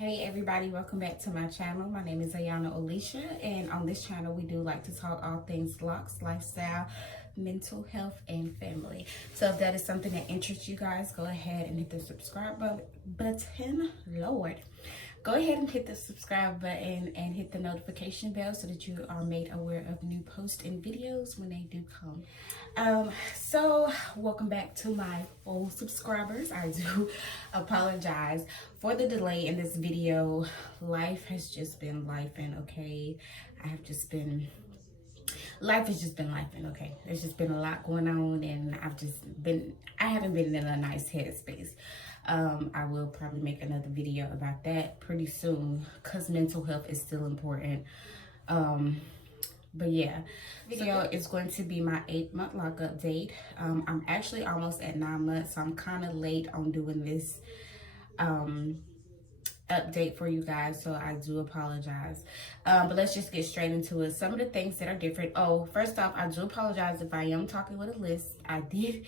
Hey everybody, welcome back to my channel. My name is Ayana Alicia, and on this channel we do like to talk all things locks, lifestyle, mental health, and family. So if that is something that interests you guys, go ahead and hit the subscribe button. Lord, go ahead and hit the subscribe button and hit the notification bell so that you are made aware of new posts and videos when they do come. So welcome back to my old subscribers. I do apologize for the delay in this video. Life has just been lifing, okay? Life has just been lifing, okay? There's just been a lot going on, and I haven't been in a nice headspace. I will probably make another video about that pretty soon because mental health is still important. But yeah, video is going to be my 8-month lock update. I'm actually almost at 9 months, so I'm kind of late on doing this update for you guys, so I do apologize. But let's just get straight into it. Some of the things that are different. Oh, first off, I do apologize if I am talking with a list. I did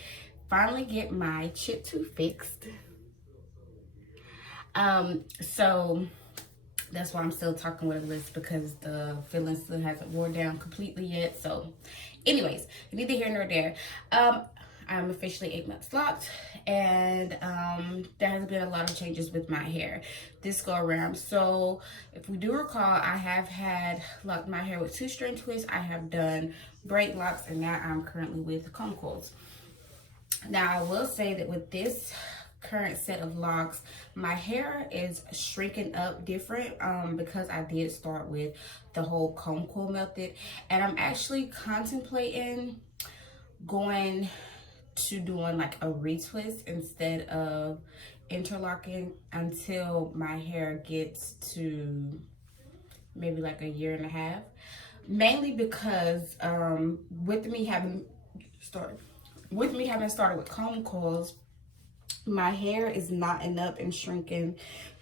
finally get my chip tooth fixed. So that's why I'm still talking with a list, because the feeling still hasn't worn down completely yet. So anyways, neither here nor there. I'm officially 8 months locked, and there has been a lot of changes with my hair this go around. So if we do recall, I have had locked my hair with 2-strand twists. I have done braid locks, and now I'm currently with comb coils. Now I will say that with this current set of locks, my hair is shrinking up different because I did start with the whole comb coil method, and I'm actually contemplating going to doing like a retwist instead of interlocking until my hair gets to maybe like a 1.5 years, mainly because with me having started with comb coils, my hair is knotting up and shrinking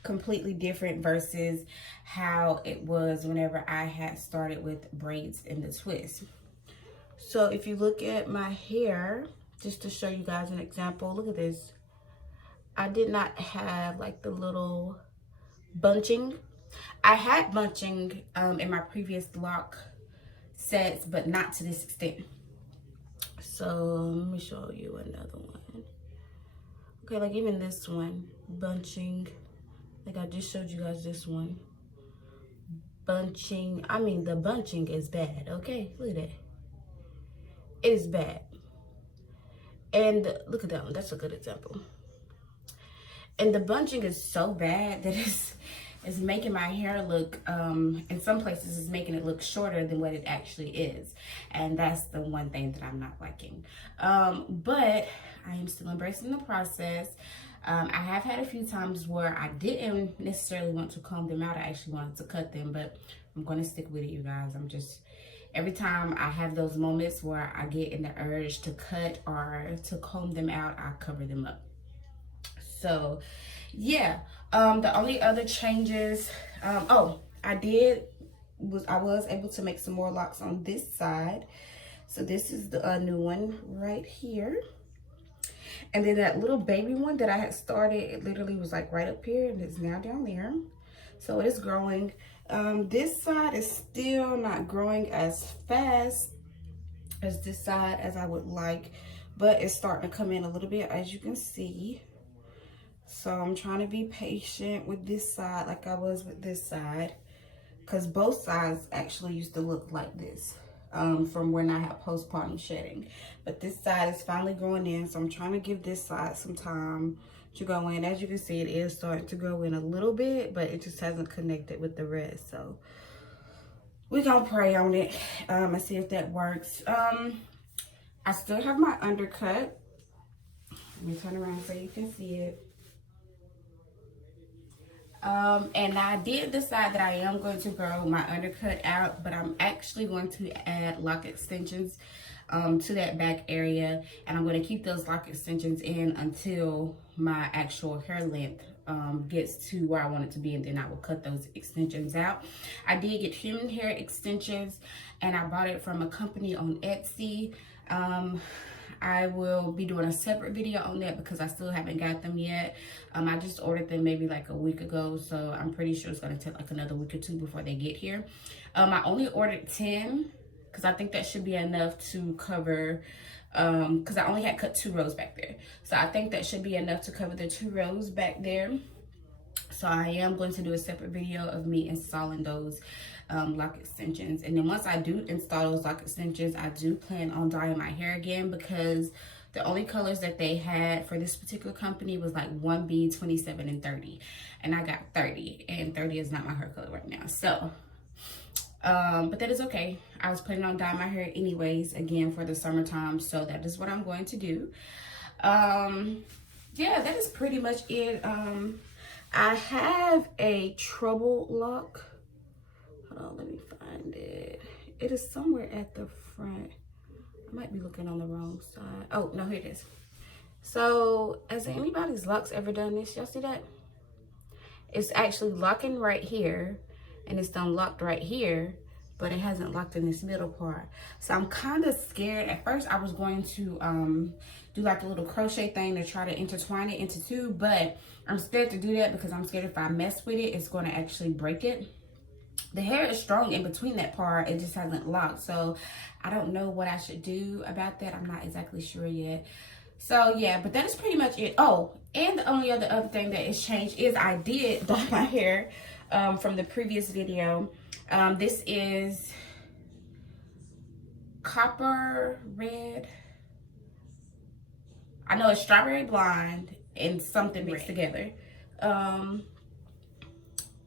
completely different versus how it was whenever I had started with braids and the twist. So if you look at my hair, just to show you guys an example, look at this. I did not have like the little bunching. I had bunching in my previous lock sets, but not to this extent. So let me show you another one. Okay, like even this one, bunching, like I just showed you guys this one. Bunching, I mean the bunching is bad, okay? Look at that. It is bad. And look at that one, that's a good example. And the bunching is so bad that it's making my hair look, in some places it's making it look shorter than what it actually is. And that's the one thing that I'm not liking. But I am still embracing the process. I have had a few times where I didn't necessarily want to comb them out. I actually wanted to cut them, but I'm going to stick with it, you guys. Every time I have those moments where I get in the urge to cut or to comb them out, I cover them up. So yeah, the only other changes, I was able to make some more locks on this side. So this is the new one right here. And then that little baby one that I had started, it literally was like right up here, and it's now down there. So it is growing. This side is still not growing as fast as this side as I would like, but it's starting to come in a little bit, as you can see. So I'm trying to be patient with this side like I was with this side, because both sides actually used to look like this from when I had postpartum shedding. But this side is finally growing in, so I'm trying to give this side some time to go in. As you can see, it is starting to go in a little bit, but it just hasn't connected with the rest. So we're gonna pray on it and see if that works. I still have my undercut. Let me turn around so you can see it. And I did decide that I am going to grow my undercut out, but I'm actually going to add lock extensions to that back area, and I'm going to keep those lock extensions in until my actual hair length gets to where I want it to be, and then I will cut those extensions out. I did get human hair extensions, and I bought it from a company on Etsy. I will be doing a separate video on that because I still haven't got them yet. I just ordered them maybe like a week ago, so I'm pretty sure it's going to take like another week or two before they get here. I only ordered 10 because I think that should be enough to cover, because I only had cut 2 rows back there. So I think that should be enough to cover the 2 rows back there. So I am going to do a separate video of me installing those lock extensions. And then once I do install those lock extensions, I do plan on dyeing my hair again, because the only colors that they had for this particular company was like 1B, 27, and 30. And I got 30, and 30 is not my hair color right now. So, but that is okay. I was planning on dyeing my hair anyways, again, for the summertime. So that is what I'm going to do. Yeah, that is pretty much it. I have a trouble lock. Hold on, let me find it. It is somewhere at the front. I might be looking on the wrong side. Oh, no, here it is. So, has anybody's locks ever done this? Y'all see that? It's actually locking right here, and it's unlocked right here, but it hasn't locked in this middle part. So I'm kind of scared. At first, I was going to do like a little crochet thing to try to intertwine it into 2, but I'm scared to do that because I'm scared if I mess with it, it's going to actually break it. The hair is strong in between that part. It just hasn't locked. So I don't know what I should do about that. I'm not exactly sure yet. So yeah, but that is pretty much it. Oh, and the only other thing that has changed is I did dye my hair from the previous video. This is copper red. I know it's strawberry blonde and something mixed together.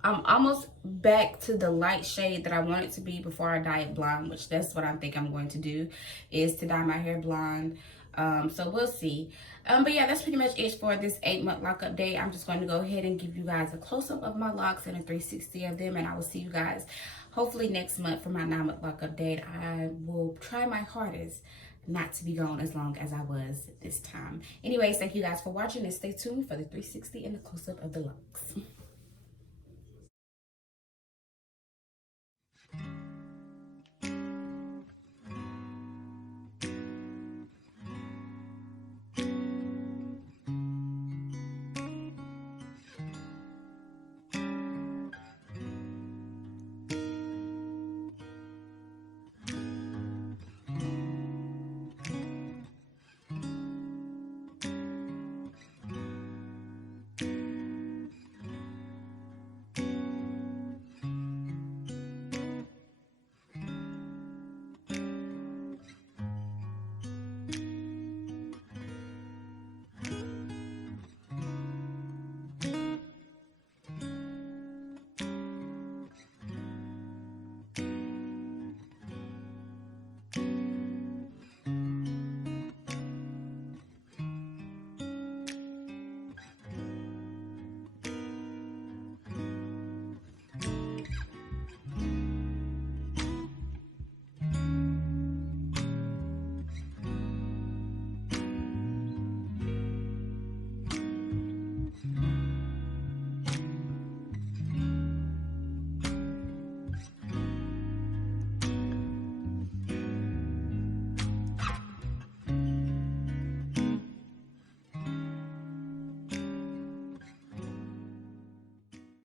I'm almost back to the light shade that I want it to be before I dye it blonde, which that's what I think I'm going to do, is to dye my hair blonde. So we'll see. But yeah, that's pretty much it for this 8-month lock update. I'm just going to go ahead and give you guys a close-up of my locks and a 360 of them, and I will see you guys hopefully next month for my 9-month lock update. I will try my hardest not to be gone as long as I was this time. Anyways, thank you guys for watching, and stay tuned for the 360 and the close-up of the locks.